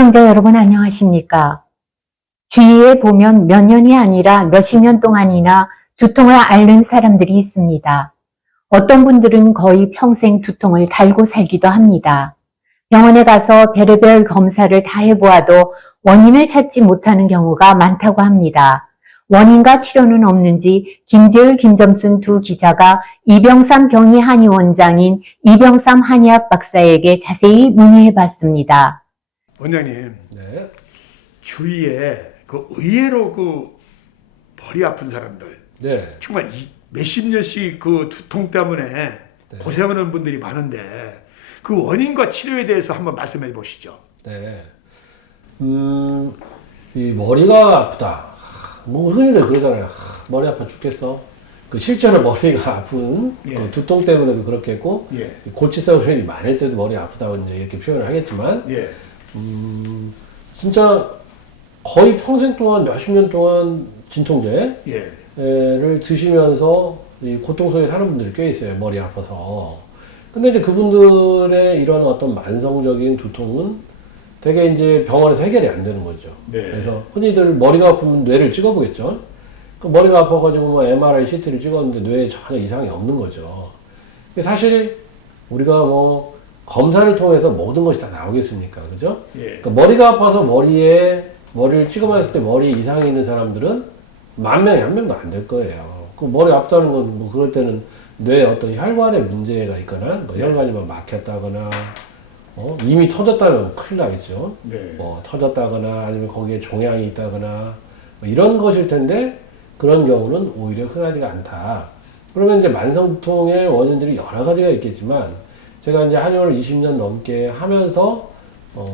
시청자 여러분 안녕하십니까? 주위에 보면 몇 년이 아니라 몇십 년 동안이나 두통을 앓는 사람들이 있습니다. 어떤 분들은 거의 평생 두통을 달고 살기도 합니다. 병원에 가서 별의별 검사를 다 해보아도 원인을 찾지 못하는 경우가 많다고 합니다. 원인과 치료는 없는지 김재율, 김점순 두 기자가 이병삼 경희한의원장인 이병삼 한의학 박사에게 자세히 문의해봤습니다. 원장님, 네. 주위에 의외로 머리 아픈 사람들, 네. 정말 몇십 년씩 두통 때문에 네. 고생하는 분들이 많은데 그 원인과 치료에 대해서 한번 말씀해 보시죠. 네. 이 머리가 아프다. 뭐 흔히들 그러잖아요. 머리 아파 죽겠어. 실제로 머리가 아픈 예. 두통 때문에도 그렇겠고, 예. 골치싸움이 많을 때도 머리 아프다고 이제 이렇게 표현을 하겠지만, 예. 진짜 거의 평생 동안 몇십 년 동안 진통제를 예. 드시면서 이 고통 속에 사는 분들이 꽤 있어요. 머리 아파서. 근데 이제 그분들의 이런 어떤 만성적인 두통은 되게 이제 병원에서 해결이 안 되는 거죠. 네. 그래서 흔히들 머리가 아프면 뇌를 찍어보겠죠. 그 머리가 아파가지고 뭐 MRI, CT를 찍었는데 뇌에 전혀 이상이 없는 거죠. 사실 우리가 뭐 검사를 통해서 모든 것이 다 나오겠습니까? 그죠? 예. 그러니까 머리가 아파서 머리를 찍어봤을 때 머리에 이상이 있는 사람들은 10,000명에 1명도 안 될 거예요. 그 머리 아프다는 건 뭐 그럴 때는 뇌에 어떤 혈관에 문제가 있거나 뭐 혈관이 뭐 막혔다거나 이미 터졌다면 큰일 나겠죠. 네. 뭐 터졌다거나 아니면 거기에 종양이 있다거나 뭐 이런 것일 텐데 그런 경우는 오히려 흔하지가 않다. 그러면 이제 만성두통의 원인들이 여러 가지가 있겠지만 제가 이제 한의원을 20년 넘게 하면서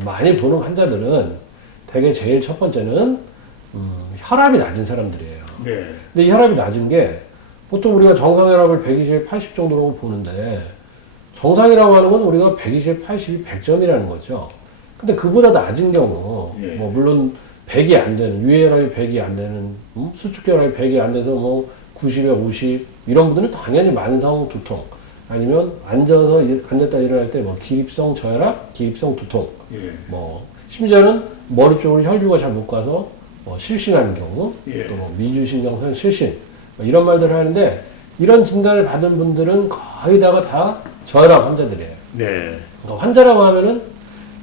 많이 보는 환자들은 되게 제일 첫 번째는 혈압이 낮은 사람들이에요. 네. 근데 이 혈압이 낮은 게 보통 우리가 정상혈압을 120, 80 정도로 보는데 정상이라고 하는 건 우리가 120, 80이 100점이라는 거죠. 근데 그보다 낮은 경우, 예. 뭐 물론 100이 안 되는, 유해혈압이 100이 안 되는, 수축혈압이 100이 안 돼서 뭐 90에 50 이런 분들은 당연히 만성 두통 아니면 앉았다 일어날 때 뭐 기립성 저혈압, 기립성 두통, 예. 뭐 심지어는 머리 쪽으로 혈류가 잘 못 가서 뭐 실신하는 경우, 예. 또 뭐 미주신경성 실신 뭐 이런 말들을 하는데 이런 진단을 받은 분들은 거의 다 저혈압 환자들이에요. 네. 그러니까 환자라고 하면은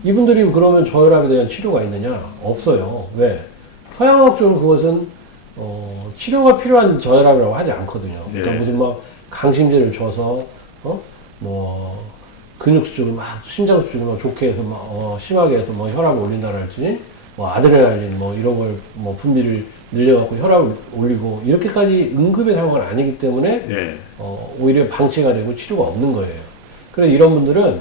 이분들이 그러면 저혈압에 대한 치료가 있느냐? 없어요. 왜? 서양학적으로 그것은 치료가 필요한 저혈압이라고 하지 않거든요. 그러니까 네. 무슨 뭐 강심제를 줘서 뭐 근육 수축을 막 심장 수축을 막 좋게 해서 막 심하게 해서 뭐 혈압을 올린다라 할지 뭐 아드레날린 뭐 이런 걸 뭐 분비를 늘려갖고 혈압을 올리고 이렇게까지 응급의 상황은 아니기 때문에 네. 오히려 방치가 되고 치료가 없는 거예요. 그래서 이런 분들은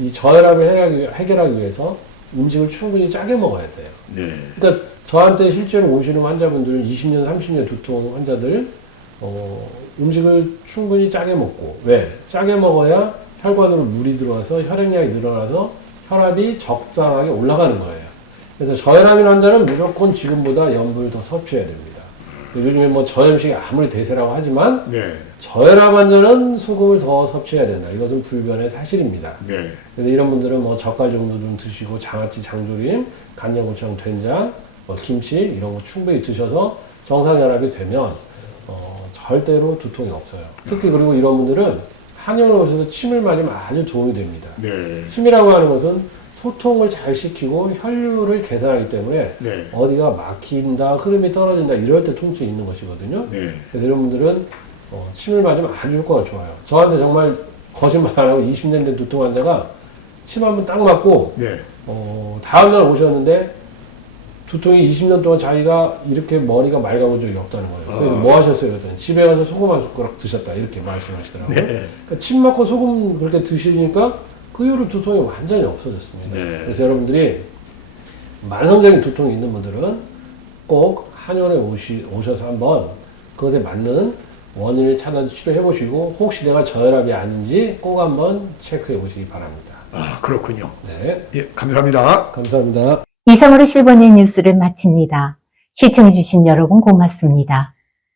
이 저혈압을 해결하기 위해서 음식을 충분히 짜게 먹어야 돼요. 네. 그러니까 저한테 실제로 오시는 환자분들은 20년, 30년 두통 환자들 음식을 충분히 짜게 먹고 왜? 짜게 먹어야 혈관으로 물이 들어와서 혈액량이 늘어나서 혈압이 적당하게 올라가는 거예요. 그래서 저혈압인 환자는 무조건 지금보다 염분을 더 섭취해야 됩니다. 요즘에 뭐 저염식이 아무리 대세라고 하지만 네. 저혈압 환자는 소금을 더 섭취해야 된다. 이것은 불변의 사실입니다. 네. 그래서 이런 분들은 뭐 젓갈 정도 좀 드시고 장아찌, 장조림, 간장고추장, 된장, 뭐 김치 이런 거 충분히 드셔서 정상혈압이 되면 절대로 두통이 없어요. 특히 그리고 이런 분들은 한의원에 오셔서 침을 맞으면 아주 도움이 됩니다. 네. 침이라고 하는 것은 소통을 잘 시키고 혈류를 개선하기 때문에 네. 어디가 막힌다, 흐름이 떨어진다 이럴 때 통증이 있는 것이거든요. 네. 그래서 이런 분들은 침을 맞으면 아주 효과가 좋아요. 저한테 정말 거짓말 안 하고 20년 된 두통 환자가 침 한 번 딱 맞고 네. 다음날 오셨는데 두통이 20년 동안 자기가 이렇게 머리가 맑아본 적이 없다는 거예요. 그래서 뭐 하셨어요? 그랬더니 집에 가서 소금 한 숟가락 드셨다 이렇게 말씀하시더라고요. 네. 그러니까 침 맞고 소금 그렇게 드시니까 그 이후로 두통이 완전히 없어졌습니다. 네. 그래서 여러분들이 만성적인 두통이 있는 분들은 꼭 한의원에 오셔서 한번 그것에 맞는 원인을 찾아서 치료해 보시고 혹시 내가 저혈압이 아닌지 꼭 한번 체크해 보시기 바랍니다. 아, 그렇군요. 네. 예, 감사합니다. 감사합니다. 이상으로 실버넷 뉴스를 마칩니다. 시청해주신 여러분 고맙습니다.